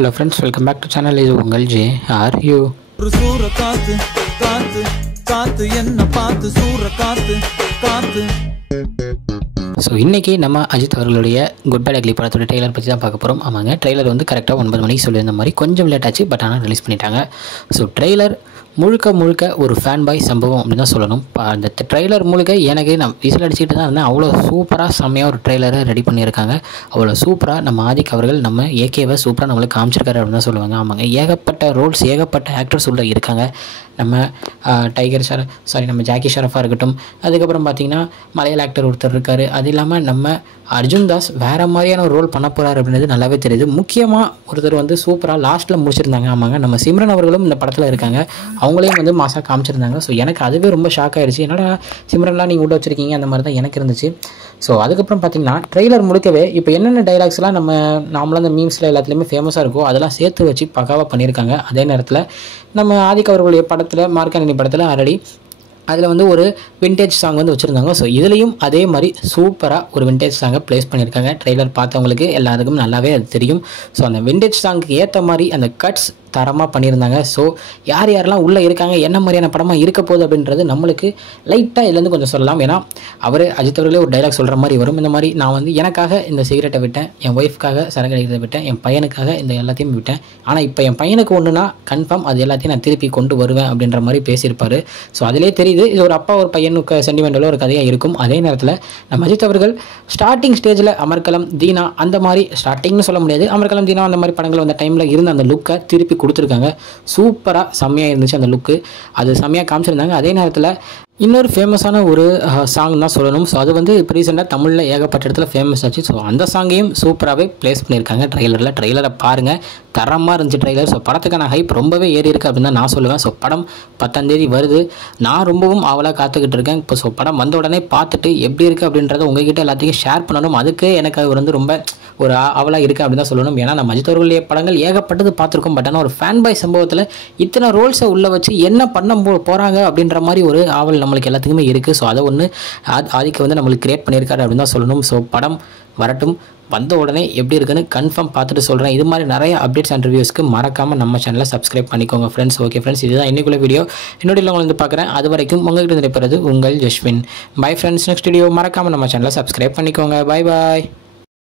Hello friends, welcome back to channel. Is Ungal J. Are you? சூற காத்து காத்து காத்து என்ன பார்த்து சூற காத்து காத்து. ஸோ இன்றைக்கி நம்ம அஜித் அவர்களுடைய குட் பேட் அக்லி படத்தோட ட்ரெய்லர் பற்றி தான் பார்க்க போகிறோம். ஆமாங்க, ட்ரெய்லர் வந்து கரெக்டாக 9 மணிக்கு சொல்லியிருந்த மாதிரி கொஞ்சம் லேட் ஆச்சு, பட் ஆனால் ரிலீஸ் பண்ணிட்டாங்க. ஸோ ட்ரெய்லர் முழுக்க ஒரு ஃபேன் பாய் சம்பவம் அப்படின்னு தான் சொல்லணும். அந்த ட்ரெய்லர் முழுக்க எனக்கு நான் விசில் அடிச்சுட்டு தான் இருந்தேன். அவ்வளோ சூப்பராக செம்மையாக ஒரு ட்ரெய்லரை ரெடி பண்ணியிருக்காங்க. அவ்வளோ சூப்பராக நம்ம ஆதிக் அவர்கள் நம்ம ஏகேவை சூப்பராக நம்மளுக்கு காமிச்சிருக்காரு அப்படின்னு தான் சொல்லுவாங்க. ஆமாங்க, ஏகப்பட்ட ரோல்ஸ் ஏகப்பட்ட ஆக்டர்ஸ் உள்ள இருக்காங்க. நம்ம நம்ம ஜாக்கி ஷரஃபாக இருக்கட்டும், அதுக்கப்புறம் பார்த்திங்கன்னா மலையாள ஆக்டர் ஒருத்தர் இருக்கார். அது இல்லாமல் நம்ம அர்ஜுன் தாஸ் வேறு மாதிரியான ஒரு ரோல் பண்ண போகிறார் அப்படின்றது நல்லாவே தெரியுது. முக்கியமாக ஒருத்தர் வந்து சூப்பராக லாஸ்ட்டில் முடிச்சிருந்தாங்க. ஆமாங்க, நம்ம சிம்ரன் அவர்களும் இந்த படத்தில் இருக்காங்க. அவங்களையும் வந்து மாசாக காமிச்சிருந்தாங்க. ஸோ எனக்கு அதுவே ரொம்ப ஷாக் ஆகிடுச்சு. என்னடா சிம்ரன்லாம் நீங்கள் உள்ள வச்சுருக்கீங்க, அந்த மாதிரி தான் எனக்கு இருந்துச்சு. ஸோ அதுக்கப்புறம் பார்த்திங்கன்னா ட்ரெய்லர் முழுக்கவே இப்போ என்னென்ன டைலாக்ஸ்லாம் நாமளாம் அந்த மீம்ஸில் எல்லாத்துலேயுமே ஃபேமஸாக இருக்கோ அதெல்லாம் சேர்த்து வச்சு பக்காவாக பண்ணியிருக்காங்க. அதே நேரத்தில் நம்ம ஆதிக் அவர்களுடைய படத்தில் மார்க்கானி படத்தில் ஆல்ரெடி அதில் வந்து ஒரு விண்டேஜ் சாங் வந்து வச்சுருந்தாங்க. ஸோ இதுலேயும் அதே மாதிரி சூப்பராக ஒரு விண்டேஜ் சாங்கை ப்ளேஸ் பண்ணியிருக்காங்க. ட்ரெய்லர் பார்த்தவங்களுக்கு எல்லாருக்கும் நல்லாவே அது தெரியும். ஸோ அந்த விண்டேஜ் சாங்க்கு ஏற்ற மாதிரி அந்த கட்ஸ் தரமாக பண்ணியிருந்தாங்க. ஸோ யாரெல்லாம் உள்ளே இருக்காங்க, என்ன மாதிரியான படமாக இருக்க போகுது அப்படின்றது நம்மளுக்கு லைட்டாக இதுலேருந்து கொஞ்சம் சொல்லலாம். ஏன்னா அவர் அஜித் அவர்களே ஒரு டைலாக் சொல்கிற மாதிரி வரும். இந்த மாதிரி நான் வந்து எனக்காக இந்த சிகரெட்டை விட்டேன், என் ஒய்ஃப்காக சரக்கு அடிக்கிறத விட்டேன், என் பையனுக்காக இந்த எல்லாத்தையும் விட்டேன், ஆனால் இப்போ என் பையனுக்கு ஒன்றுனா கன்ஃபார்ம் அது எல்லாத்தையும் நான் திருப்பி கொண்டு வருவேன் அப்படின்ற மாதிரி பேசியிருப்பார். ஸோ அதிலே தெரியுது இது ஒரு அப்பா ஒரு பையனுக்கு சென்டிமெண்டலோ ஒரு கதையாக இருக்கும். அதே நேரத்தில் நம்ம அஜித் அவர்கள் ஸ்டார்டிங் ஸ்டேஜில் அமர்கலம், தீனா அந்த மாதிரி ஸ்டார்டிங்னு சொல்ல முடியாது, அமர்கலம், தீனா அந்த மாதிரி படங்கள் வந்த டைமில் இருந்த அந்த லுக்கை திருப்பி கொடுத்துருக்காங்க. சூப்பராக செம்மையாக இருந்துச்சு அந்த லுக்கு, அது செம்மையாக காமிச்சிருந்தாங்க. அதே நேரத்தில் இன்னொரு ஃபேமஸான ஒரு சாங் தான் சொல்லணும். ஸோ அது வந்து இப்போ ரீசெண்டாக தமிழில் ஏகப்பட்ட இடத்துல ஃபேமஸ் ஆச்சு. ஸோ அந்த சாங்கையும் சூப்பராகவே ப்ளேஸ் பண்ணியிருக்காங்க ட்ரெய்லரில். ட்ரெய்லரை பாருங்கள், தரமாக இருந்துச்சு ட்ரெய்லர். ஸோ படத்துக்கான ஹைப் ரொம்பவே ஏறி இருக்குது அப்படின்னு தான் நான் சொல்லுவேன். ஸோ படம் 10ஆம் தேதி வருது. நான் ரொம்பவும் அவளாக காத்துக்கிட்டு இருக்கேன். இப்போ ஸோ படம் வந்த உடனே பார்த்துட்டு எப்படி இருக்குது அப்படின்றத உங்ககிட்ட எல்லாத்தையும் ஷேர் பண்ணணும். அதுக்கு எனக்கு அது வந்து ரொம்ப ஒரு அவளாக இருக்குது அப்படின்னு தான் சொல்லணும். ஏன்னா நம்ம அஜித் அவர்களுடைய படங்கள் ஏகப்பட்டது பார்த்துருக்கோம். பட் ஆனால் ஒரு ஃபேன் பாய் சம்பவத்தில் இத்தனை ரோல்ஸை உள்ளே வச்சு என்ன பண்ண போகிறாங்க அப்படின்ற மாதிரி ஒரு ஆவல் நம்மளுக்கு எல்லாத்துக்குமே இருக்குது. ஸோ அதை ஒன்று ஆதிக்க வந்து நம்மளுக்கு கிரியேட் பண்ணியிருக்காரு அப்படின்னு தான் சொல்லணும். ஸோ படம் வரட்டும், வந்த உடனே எப்படி இருக்குன்னு கன்ஃபார்ம் பார்த்துட்டு சொல்கிறேன். இது மாதிரி நிறைய அப்டேட்ஸ் அண்ட் ரிவ்யூஸ்க்கு மறக்காமல் நம்ம சேனலை சப்ஸ்கிரைப் பண்ணிக்கோங்க ஃப்ரெண்ட்ஸ். ஓகே ஃப்ரெண்ட்ஸ், இதுதான் இன்னைக்குள்ள வீடியோ. என்னோட இல்லை வந்து பார்க்குறேன். அது வரைக்கும் உங்கள்கிட்ட நினைப்பது உங்கள் Jaswin. Bye friends, next video மறக்காமல் நம்ம சேனலை சப்ஸ்கிரைப் பண்ணிக்கோங்க. பாய் பாய்.